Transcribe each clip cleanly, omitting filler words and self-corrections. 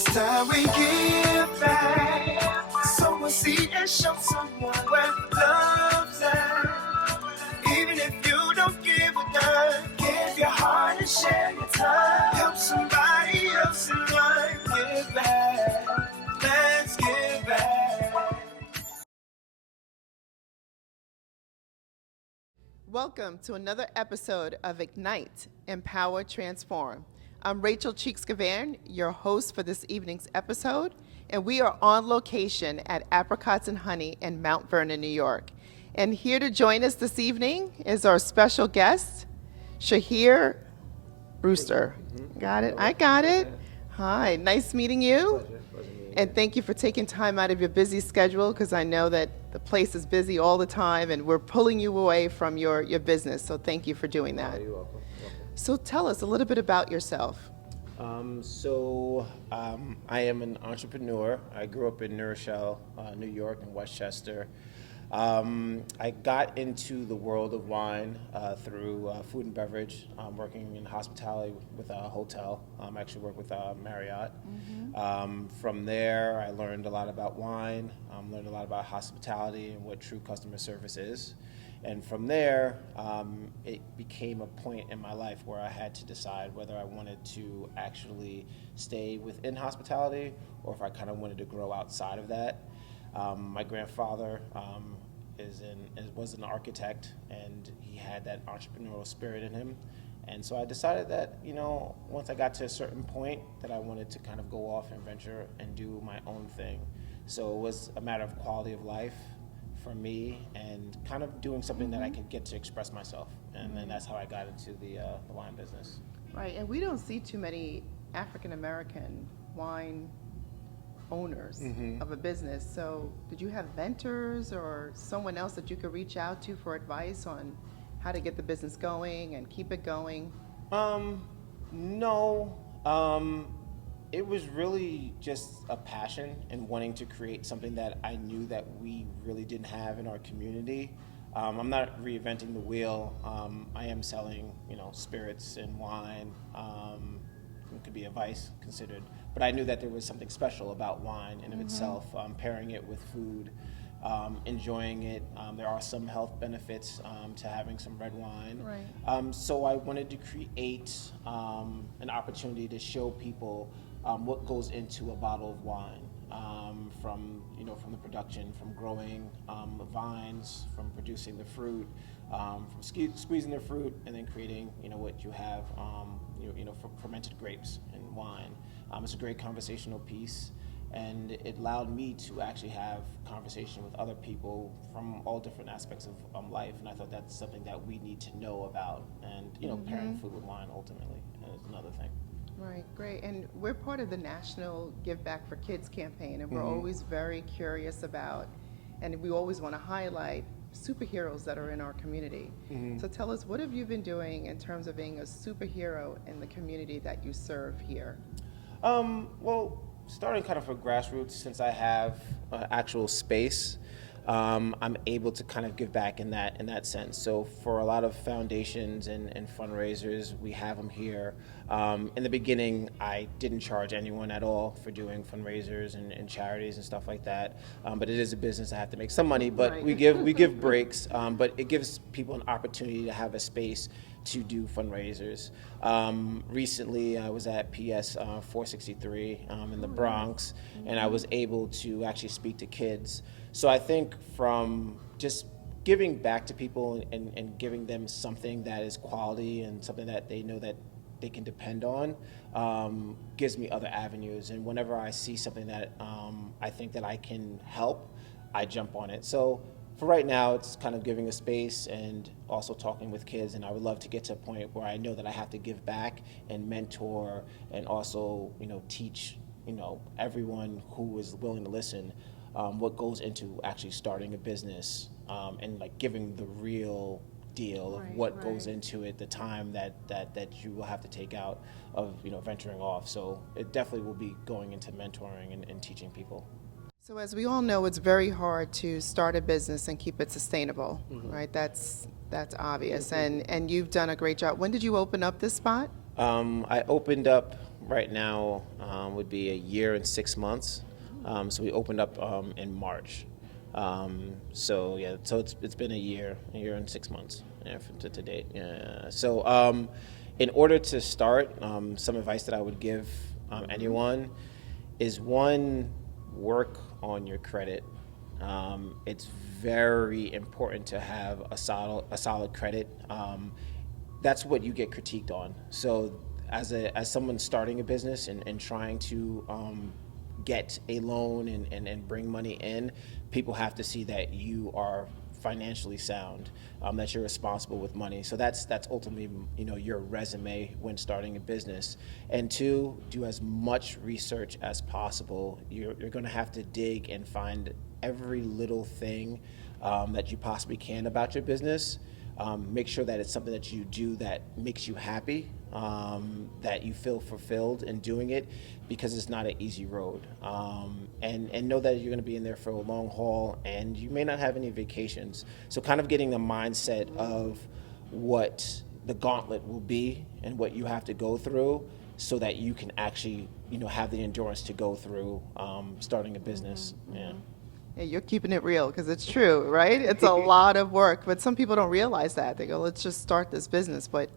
It's time we give back. Sow a seed and show someone where love's at. Even if you don't give a dime, give your heart and share your time. Help somebody else in life. Give back. Let's give back. Welcome to another episode of Ignite, Empower, Transform. I'm Rachel Cheeks-Givan, your host for this evening's episode, and we are on location at Apricots and Honey in Mount Vernon, New York. And here to join us this evening is our special guest, Shaheer Brewster. Got it? I got it. Hi, nice meeting you. And thank you for taking time out of your busy schedule, because I know that the place is busy all the time and we're pulling you away from your business. So thank you for doing that. You're welcome. So tell us a little bit about yourself. I am an entrepreneur. I grew up in New Rochelle, New York, and Westchester. I got into the world of wine through food and beverage, working in hospitality with a hotel. I actually work with Marriott. From there, I learned a lot about wine, learned a lot about hospitality and what true customer service is. And from there, it became a point in my life where I had to decide whether I wanted to actually stay within hospitality or if I kind of wanted to grow outside of that. My grandfather was an architect, and he had that entrepreneurial spirit in him. And so I decided that, once I got to a certain point, that I wanted to kind of go off and venture and do my own thing. So it was a matter of quality of life for me and kind of doing something that I could get to express myself. And then that's how I got into the wine business. Right, and we don't see too many African-American wine owners of a business. So did you have mentors or someone else that you could reach out to for advice on how to get the business going and keep it going? No. It was really just a passion and wanting to create something that I knew that we really didn't have in our community. I'm not reinventing the wheel. I am selling, spirits and wine. It could be a vice considered, but I knew that there was something special about wine in of itself. Pairing it with food, enjoying it. There are some health benefits to having some red wine. Right. So I wanted to create an opportunity to show people what goes into a bottle of wine, from the production, from growing vines, from producing the fruit, from squeezing the fruit, and then creating what you have, fermented grapes and wine. It's a great conversational piece, and it allowed me to actually have conversation with other people from all different aspects of life, and I thought that's something that we need to know about, and pairing food with wine ultimately is another thing. Right, great. And we're part of the National Give Back for Kids campaign, and we're always very curious about, and we always want to highlight superheroes that are in our community. So tell us, what have you been doing in terms of being a superhero in the community that you serve here? Well, starting kind of from grassroots, since I have actual space, I'm able to kind of give back in that sense. So for a lot of foundations and fundraisers, we have them here. In the beginning, I didn't charge anyone at all for doing fundraisers and charities and stuff like that. But it is a business. I have to make some money, but Right. we give breaks. But it gives people an opportunity to have a space to do fundraisers. Recently, I was at PS 463 in the Bronx, and I was able to actually speak to kids. So I think from just giving back to people and giving them something that is quality and something that they know that they can depend on, gives me other avenues. And whenever I see something that I think that I can help, I jump on it. So for right now, it's kind of giving a space and also talking with kids. And I would love to get to a point where I know that I have to give back and mentor and also, teach, everyone who is willing to listen, what goes into actually starting a business, and like giving the real deal of what goes into it, the time that you will have to take out of venturing off. So it definitely will be going into mentoring and teaching people. So as we all know, it's very hard to start a business and keep it sustainable, right? That's obvious, and you've done a great job. When did you open up this spot? I opened up right now would be a year and 6 months. So we opened up in March. So yeah, so it's been a year and 6 months, yeah, to date. Yeah. So in order to start, some advice that I would give anyone is, one, work on your credit. It's very important to have a solid credit. That's what you get critiqued on. So as someone starting a business and trying to get a loan and bring money in, people have to see that you are financially sound, that you're responsible with money. So that's ultimately, your resume when starting a business. And two, do as much research as possible. You're going to have to dig and find every little thing that you possibly can about your business. Make sure that it's something that you do that makes you happy, that you feel fulfilled in doing it, because it's not an easy road. And know that you're going to be in there for a long haul, and you may not have any vacations. So kind of getting the mindset of what the gauntlet will be and what you have to go through, so that you can actually, have the endurance to go through starting a business. Yeah. Yeah, you're keeping it real, because it's true, right? It's a lot of work, but some people don't realize that. They go, let's just start this business. But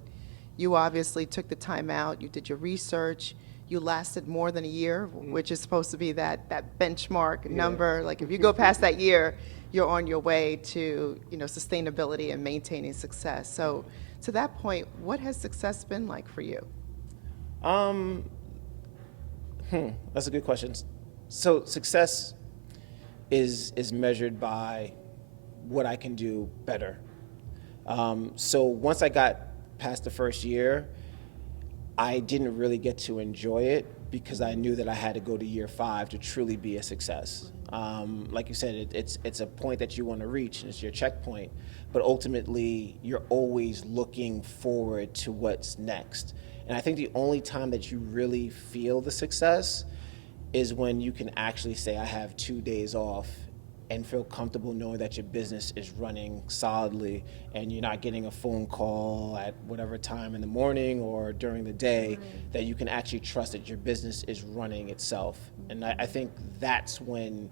you obviously took the time out, you did your research, you lasted more than a year, which is supposed to be that benchmark number. Like if you go past that year, you're on your way to, sustainability and maintaining success. So to that point, what has success been like for you? That's a good question. So success is measured by what I can do better. So once I got past the first year, I didn't really get to enjoy it, because I knew that I had to go to year 5 to truly be a success. Like you said, it's a point that you want to reach, and it's your checkpoint, but ultimately you're always looking forward to what's next. And I think the only time that you really feel the success is when you can actually say, I have 2 days off, and feel comfortable knowing that your business is running solidly, and you're not getting a phone call at whatever time in the morning or during the day, that you can actually trust that your business is running itself. And I think that's when,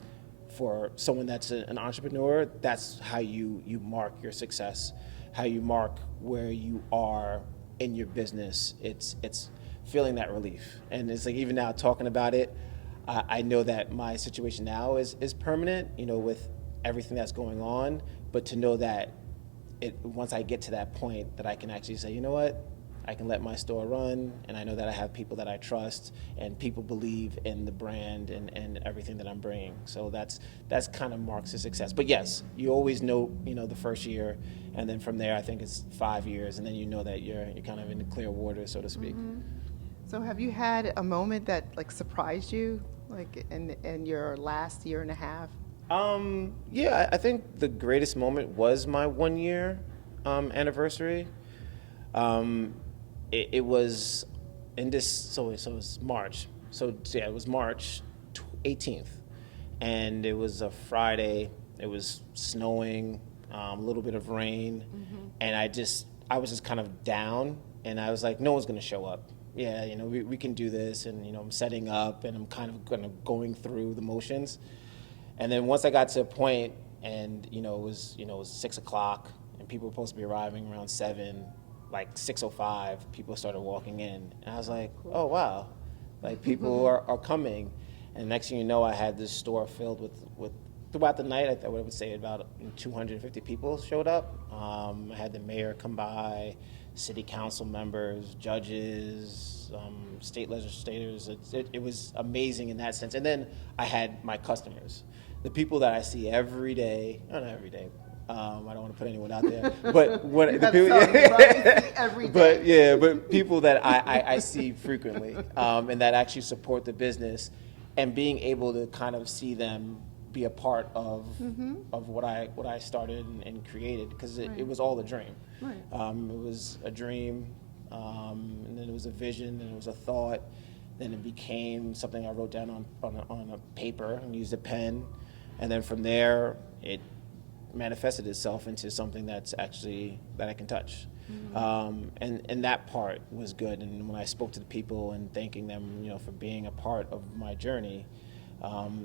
for someone that's an entrepreneur, that's how you mark your success, how you mark where you are in your business. It's feeling that relief. And it's like, even now talking about it, I know that my situation now is permanent, with everything that's going on, but to know that once I get to that point, that I can actually say, you know what, I can let my store run, and I know that I have people that I trust, and people believe in the brand and everything that I'm bringing. So that's kind of marks the success. But yes, you always know, the first year, and then from there, I think it's 5 years, and then you know that you're kind of in the clear water, so to speak. Mm-hmm. So have you had a moment that surprised you, in your last year and a half? Yeah, I think the greatest moment was my 1 year anniversary. It was in this, so it was March. So yeah, it was March 18th, and it was a Friday. It was snowing, a little bit of rain, and I was just kind of down, and I was like, no one's gonna show up. Yeah, we can do this, and I'm setting up, and I'm kind of going through the motions. And then once I got to a point, and it was 6 o'clock, and people were supposed to be arriving around 7, like 6:05, people started walking in, and I was like, oh wow, like people are coming. And next thing you know, I had this store filled with throughout the night, I would say about 250 people showed up. I had the mayor come by, city council members, judges, state legislators. It was amazing in that sense. And then I had my customers, the people that I see every day. Not every day. I don't want to put anyone out there, but the people, every day. but people that I see frequently, and that actually support the business, and being able to kind of see them be a part of what I started and created, because it was all a dream. Right. It was a dream, and then it was a vision, and it was a thought. Then it became something I wrote down on a paper and used a pen, and then from there it manifested itself into something that's actually that I can touch. And that part was good. And when I spoke to the people and thanking them, for being a part of my journey,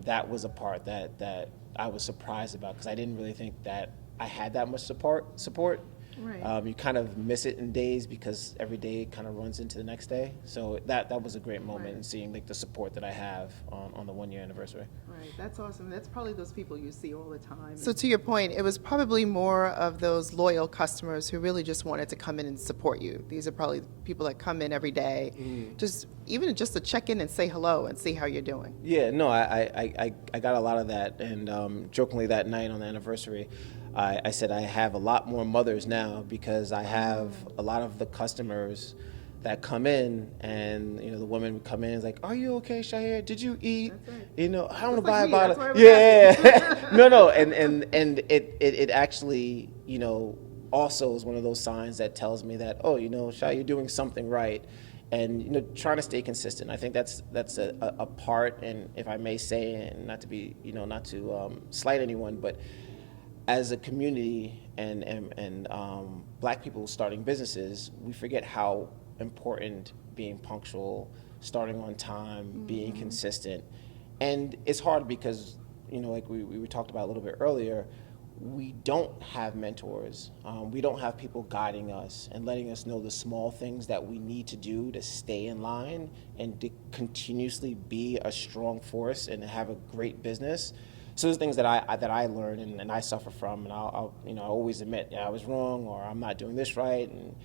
that was a part that I was surprised about, because I didn't really think that I had that much support. Right. You kind of miss it in days because every day kind of runs into the next day. So that was a great moment, Right. in seeing like the support that I have on the 1 year anniversary. Right, that's awesome. That's probably those people you see all the time. So to your point, it was probably more of those loyal customers who really just wanted to come in and support you. These are probably people that come in every day, just to check in and say hello and see how you're doing. Yeah, no, I got a lot of that, and jokingly that night on the anniversary, I said I have a lot more mothers now, because I have a lot of the customers that come in, and the woman would come in and is like, "Are you okay, Shaheer? Did you eat? That's right. I want to Just buy like a me, bottle." that's why I was Yeah, no, and it actually also is one of those signs that tells me that, oh, Shaheer, you're doing something right. And trying to stay consistent. I think that's a part, and if I may say, and not to be not to slight anyone, but as a community and Black people starting businesses, we forget how important being punctual, starting on time, being consistent, and it's hard because like we talked about a little bit earlier. We don't have mentors. We don't have people guiding us and letting us know the small things that we need to do to stay in line and to continuously be a strong force and have a great business. So there's things that I learned and I suffer from, and I'll I always admit, yeah, I was wrong, or I'm not doing this right. And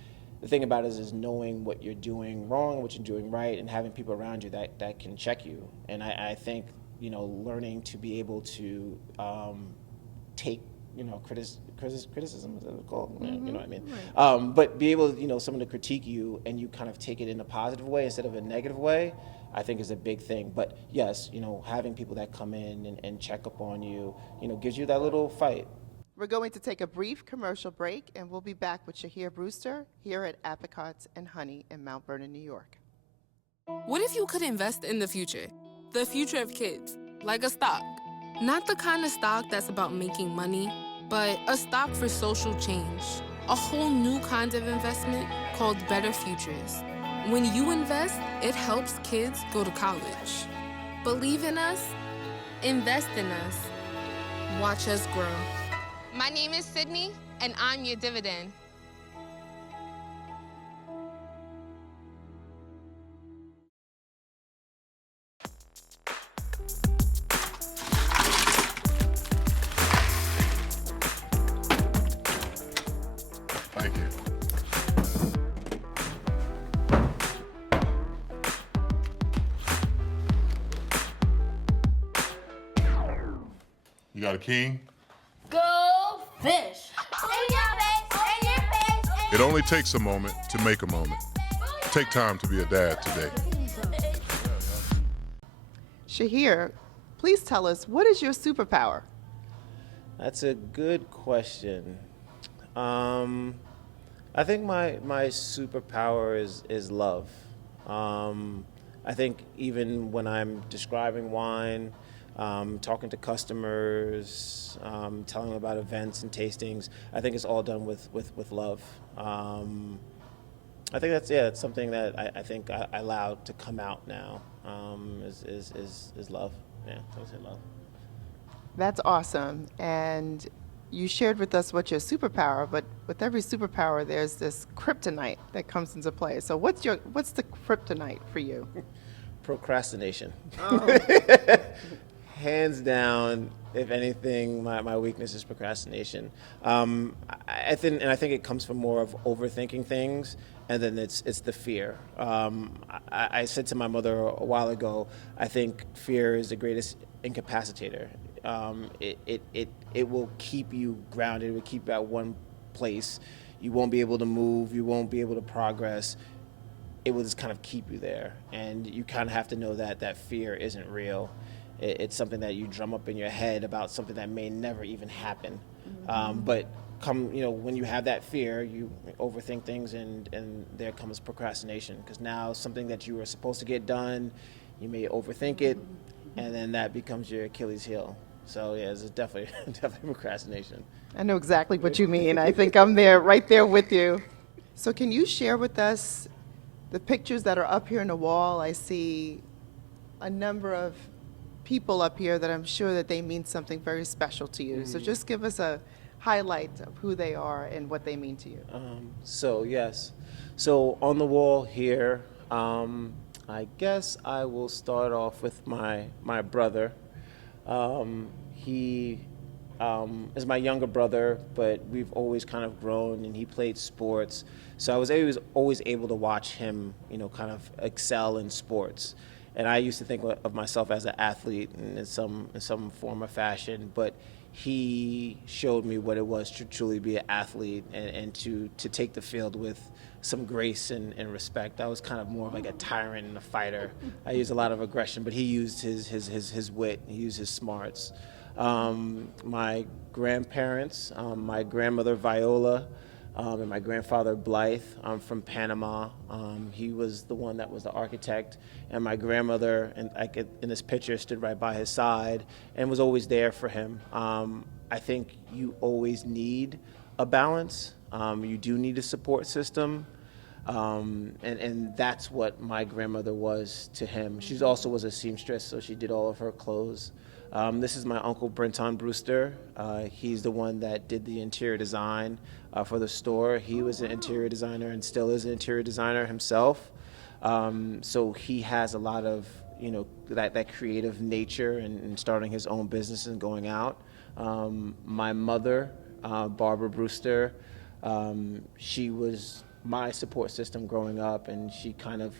the thing about it is knowing what you're doing wrong, what you're doing right, and having people around you that can check you. And I think learning to be able to take criticism, is it called? You know what I mean? Right. But be able, someone to critique you and you kind of take it in a positive way instead of a negative way, I think is a big thing. But yes, having people that come in and check up on you, gives you that little fight. We're going to take a brief commercial break, and we'll be back with Shaheer Brewster here at Apricots and Honey in Mount Vernon, New York. What if you could invest in the future? The future of kids, like a stock. Not the kind of stock that's about making money, but a stock for social change. A whole new kind of investment called Better Futures. When you invest, it helps kids go to college. Believe in us, invest in us, watch us grow. My name is Sydney, and I'm your dividend. Thank you. You got a king? Go fish! In your face! In your face! It only takes a moment to make a moment. Take time to be a dad today. Shaheer, please tell us, what is your superpower? That's a good question. I think my superpower is love. I think even when I'm describing wine, talking to customers, telling them about events and tastings, I think it's all done with love. I think that's something that I think I allowed to come out now, is love. Yeah, I would say love. That's awesome. And you shared with us what your superpower, but with every superpower, there's this kryptonite that comes into play. So what's the kryptonite for you? Procrastination. Oh. Hands down, if anything, my weakness is procrastination. I think it comes from more of overthinking things, and then it's the fear. I said to my mother a while ago, I think fear is the greatest incapacitator. It will keep you grounded. It will keep you at one place. You won't be able to move. You won't be able to progress. It will just kind of keep you there, and you kind of have to know that fear isn't real. It's something that you drum up in your head about something that may never even happen. But when you have that fear, you overthink things, and there comes procrastination, because now something that you were supposed to get done, you may overthink it, and then that becomes your Achilles heel. So yeah, it's definitely procrastination. I know exactly what you mean. I think I'm right there with you. So can you share with us the pictures that are up here on the wall? I see a number of people up here that I'm sure that they mean something very special to you. So just give us a highlight of who they are and what they mean to you. Yes. So on the wall here, I guess I will start off with my brother. He is my younger brother, but we've always kind of grown, and he played sports. So I was always able to watch him, kind of excel in sports. And I used to think of myself as an athlete in some form or fashion, but he showed me what it was to truly be an athlete and to take the field with some grace and respect. I was kind of more of like a tyrant and a fighter. I used a lot of aggression, but he used his wit, he used his smarts. My grandparents, my grandmother Viola, and my grandfather Blythe from Panama. He was the one that was the architect, and my grandmother, and in this picture, stood right by his side and was always there for him. I think you always need a balance. You do need a support system. And that's what my grandmother was to him. She also was a seamstress, so she did all of her clothes. This is my uncle Brenton Brewster. He's the one that did the interior design for the store. He was an interior designer and still is an interior designer himself. So he has a lot of, that creative nature and starting his own business and going out. My mother, Barbara Brewster, she was my support system growing up, and she kind of,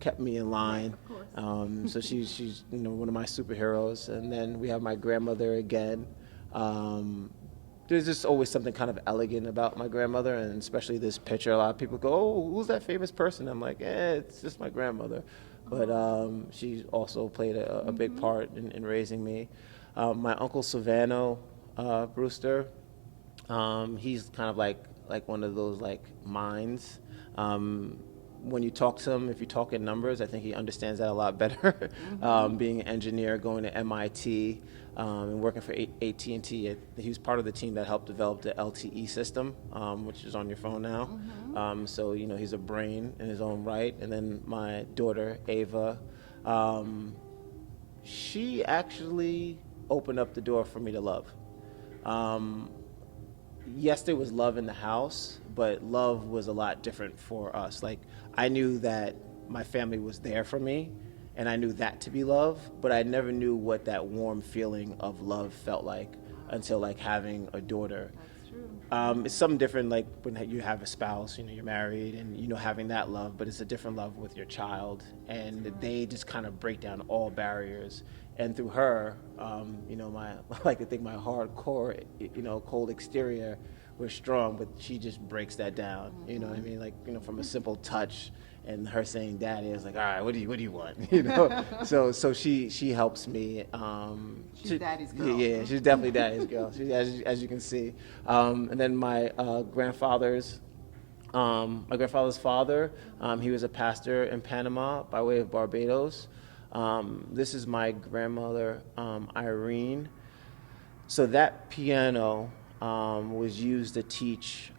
kept me in line. So she's one of my superheroes. And then we have my grandmother again. There's just always something kind of elegant about my grandmother, and especially this picture. A lot of people go, "Oh, who's that famous person?" I'm like, it's just my grandmother. But she also played a big part in raising me. My uncle Silvano Brewster, he's kind of like one of those like minds. When you talk to him, if you talk in numbers, I think he understands that a lot better. Being an engineer, going to MIT, and working for AT&T, he was part of the team that helped develop the LTE system, which is on your phone now. So he's a brain in his own right. And then my daughter Ava, she actually opened up the door for me to love. Yes, there was love in the house, but love was a lot different for us. Like, I knew that my family was there for me, and I knew that to be love, but I never knew what that warm feeling of love felt like until like having a daughter. That's true. It's something different like when you have a spouse, you're married, and having that love, but it's a different love with your child, and they just kind of break down all barriers. And through her, I like to think my hardcore, cold exterior was strong, but she just breaks that down. You know what I mean? Like, from a simple touch and her saying "Daddy," I was like, all right, what do you want? So she helps me. She's daddy's girl. Yeah, she's definitely daddy's girl. As you can see. And then my grandfather's father, he was a pastor in Panama by way of Barbados. This is my grandmother, Irene. So that piano was used to teach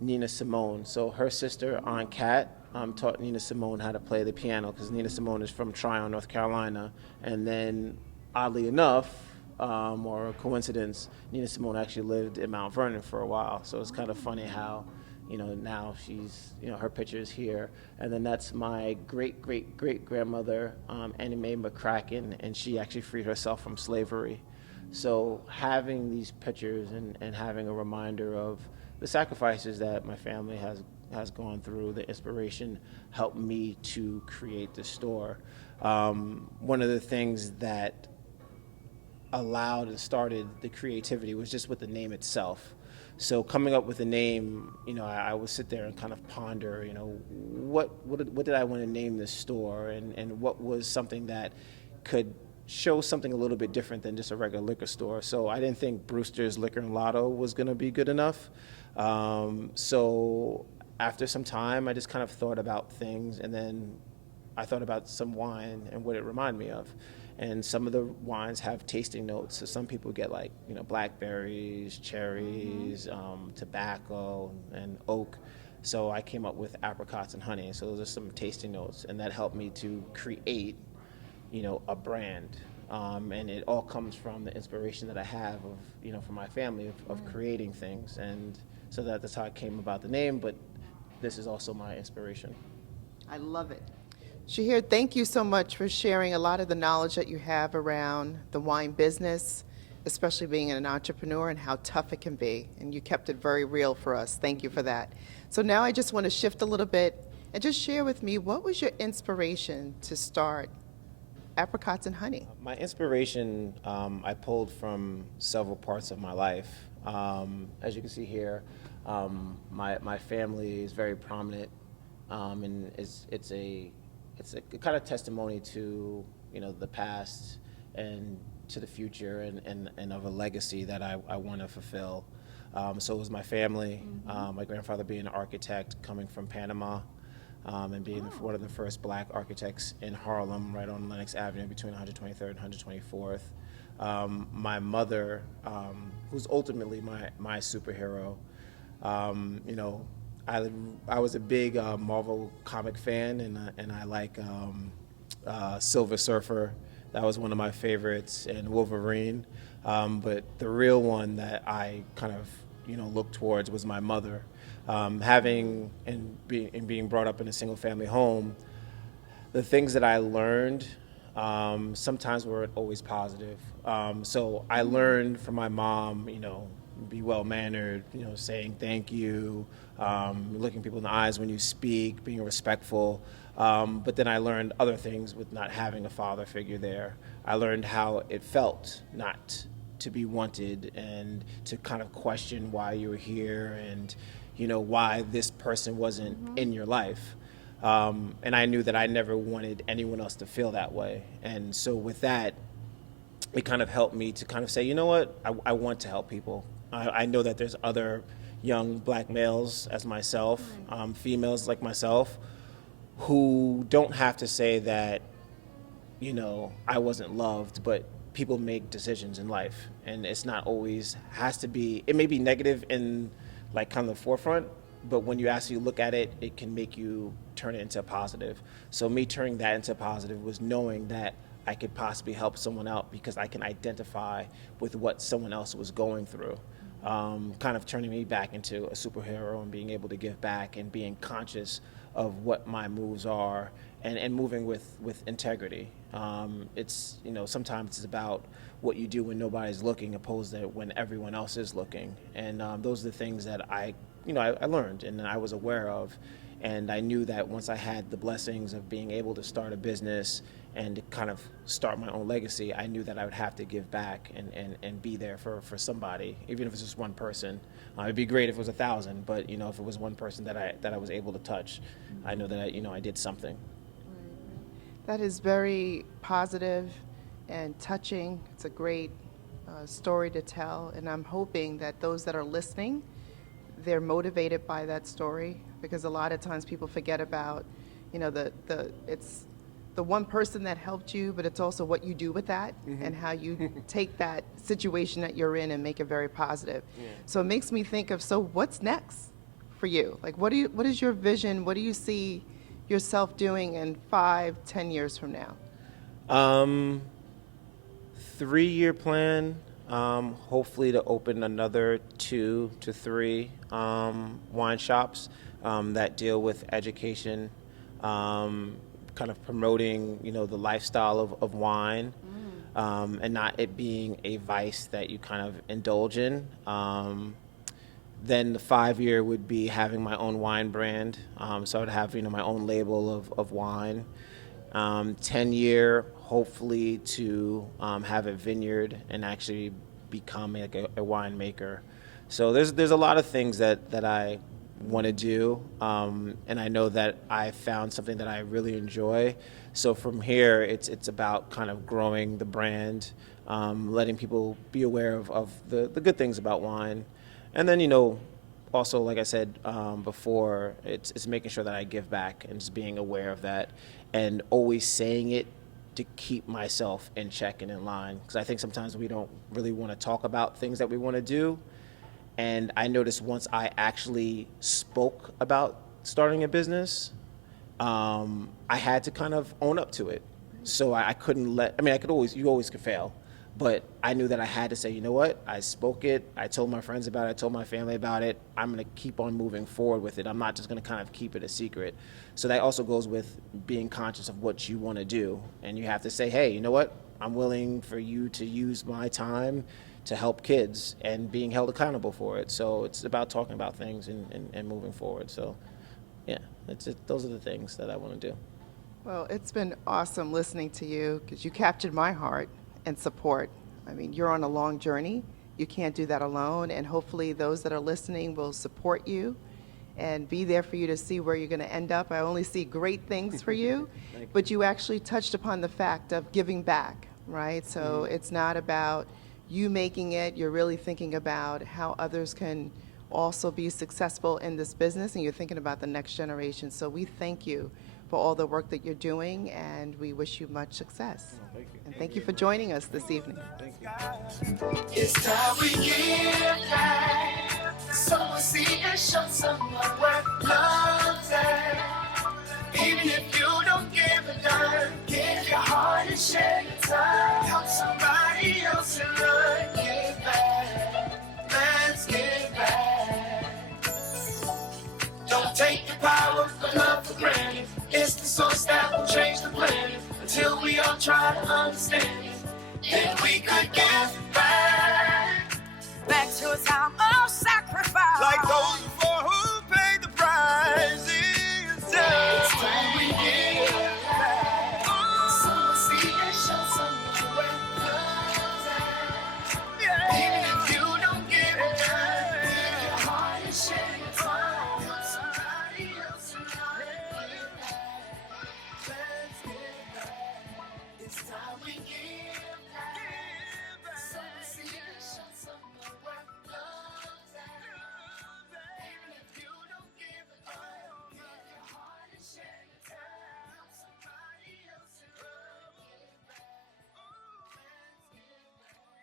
Nina Simone. So her sister, Aunt Kat, taught Nina Simone how to play the piano, because Nina Simone is from Tryon, North Carolina. And then, oddly enough, or a coincidence, Nina Simone actually lived in Mount Vernon for a while. So it's kind of funny how now she's, her picture is here. And then that's my great-great-great-grandmother, Annie Mae McCracken, and she actually freed herself from slavery. So having these pictures and having a reminder of the sacrifices that my family has gone through, the inspiration helped me to create the store. One of the things that allowed and started the creativity was just with the name itself. So coming up with a name, I would sit there and kind of ponder, what did I want to name this store, and what was something that could show something a little bit different than just a regular liquor store. So I didn't think Brewster's Liquor and Lotto was going to be good enough. So after some time, I just kind of thought about things, and then I thought about some wine and what it reminded me of. And some of the wines have tasting notes. So some people get like, blackberries, cherries, tobacco, and oak. So I came up with Apricots and honey. So those are some tasting notes, and that helped me to create, a brand. And it all comes from the inspiration that I have of, from my family of creating things. And so that's how I came about the name, but this is also my inspiration. I love it. Shaheer, thank you so much for sharing a lot of the knowledge that you have around the wine business, especially being an entrepreneur and how tough it can be. And you kept it very real for us. Thank you for that. So now I just want to shift a little bit and just share with me, what was your inspiration to start Apricots and Honey? My inspiration I pulled from several parts of my life. As you can see here, my family is very prominent, and it's a kind of testimony to the past and to the future and of a legacy that I want to fulfill. So it was my family, my grandfather being an architect coming from Panama, and being one of the first black architects in Harlem, right on Lenox Avenue between 123rd and 124th. My mother, who's ultimately my superhero. I was a big Marvel comic fan, and I like Silver Surfer. That was one of my favorites, and Wolverine. But the real one that I kind of looked towards was my mother. Having and being brought up in a single family home, the things that I learned sometimes weren't always positive. So I learned from my mom, be well-mannered, saying thank you, looking people in the eyes when you speak, being respectful. But then I learned other things with not having a father figure there. I learned how it felt not to be wanted and to kind of question why you were here and, why this person wasn't in your life. And I knew that I never wanted anyone else to feel that way. And so with that, it kind of helped me to kind of say, you know what, I want to help people. I know that there's other young black males as myself, females like myself, who don't have to say that, I wasn't loved, but people make decisions in life. And it's not always has to be, it may be negative in like kind of the forefront, but when you actually look at it, it can make you turn it into a positive. So me turning that into a positive was knowing that I could possibly help someone out because I can identify with what someone else was going through. Kind of turning me back into a superhero and being able to give back and being conscious of what my moves are and moving with integrity. It's, sometimes it's about what you do when nobody's looking opposed to when everyone else is looking. And those are the things that I learned and I was aware of. And I knew that once I had the blessings of being able to start a business and to kind of start my own legacy, I knew that I would have to give back and be there for somebody, even if it's just one person. It'd be great if it was 1,000, but if it was one person that I was able to touch, I know that I did something. That is very positive and touching. It's a great story to tell, and I'm hoping that those that are listening, they're motivated by that story, because a lot of times people forget about, it's the one person that helped you, but it's also what you do with that and how you take that situation that you're in and make it very positive. Yeah. So it makes me think of, so what's next for you? Like, what is your vision? What do you see yourself doing in 5-10 years from now? 3-year plan, hopefully to open another 2 to 3 wine shops that deal with education, kind of promoting, the lifestyle of wine, and not it being a vice that you kind of indulge in. Then the 5-year would be having my own wine brand. So I would have, my own label of wine. 10-year, hopefully to have a vineyard and actually become like a winemaker. So there's a lot of things that I want to do, and I know that I found something that I really enjoy. So from here, it's about kind of growing the brand, letting people be aware of the good things about wine. And then, also, like I said before, it's making sure that I give back and just being aware of that and always saying it to keep myself in check and in line. Because I think sometimes we don't really want to talk about things that we want to do. And I noticed once I actually spoke about starting a business, I had to kind of own up to it. So I couldn't you always could fail. But I knew that I had to say, you know what, I spoke it, I told my friends about it, I told my family about it, I'm gonna keep on moving forward with it. I'm not just gonna kind of keep it a secret. So that also goes with being conscious of what you wanna do. And you have to say, hey, you know what, I'm willing for you to use my time to help kids and being held accountable for it. So it's about talking about things and moving forward. So yeah, those are the things that I wanna do. Well, it's been awesome listening to you because you captured my heart and support. I mean, you're on a long journey. You can't do that alone, and hopefully those that are listening will support you and be there for you to see where you're going to end up. I only see great things for you, but you actually touched upon the fact of giving back, right? So it's not about you making it. You're really thinking about how others can also be successful in this business, and you're thinking about the next generation. So we thank you for all the work that you're doing, and we wish you much success. Thank you. And thank you for joining us this evening. Thank you. It's time we give back. Someone see and show someone what love's at. Even if you don't give a dime, give your heart and share your time. Help somebody else and run. Give back. Let's give back. Don't take the power of love for granted. It's the source that will change the planet. Until we all try to understand it, then we could give back. Back to a time of sacrifice. Like those before who paid the price. It's time we give back. Someone see and show someone where love's at. Even if you don't give it up, give your heart and share your time. Help somebody else and not give back. Let's give back. It's time we give back. Someone see and show someone where love's at. Even if you don't give it up, give your heart and share your time. Help somebody else and not give back. Let's give back.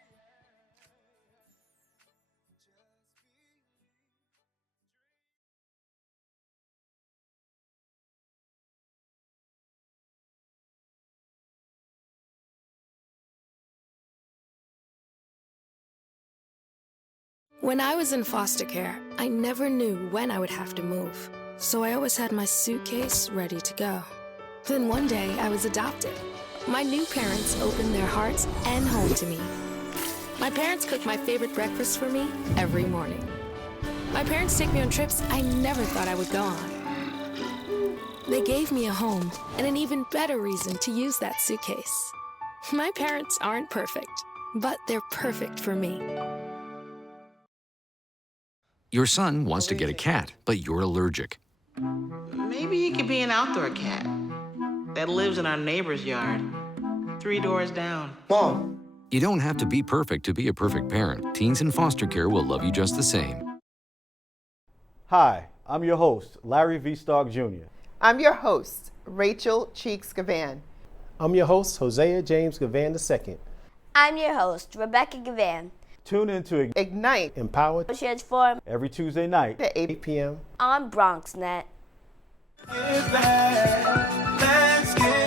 When I was in foster care, I never knew when I would have to move, so I always had my suitcase ready to go. Then one day, I was adopted. My new parents opened their hearts and home to me. My parents cook my favorite breakfast for me every morning. My parents take me on trips I never thought I would go on. They gave me a home and an even better reason to use that suitcase. My parents aren't perfect, but they're perfect for me. Your son wants to get a cat, but you're allergic. Maybe he could be an outdoor cat that lives in our neighbor's yard, 3 doors down. Mom. You don't have to be perfect to be a perfect parent. Teens in foster care will love you just the same. Hi, I'm your host, Larry V. Stark Jr. I'm your host, Rachel Cheeks-Givan. I'm your host, Hosea James Givan II. I'm your host, Rebecca Givan. Tune in to Ignite, Empower, Transform every Tuesday night at 8 p.m. on BronxNet. Give back. Let's give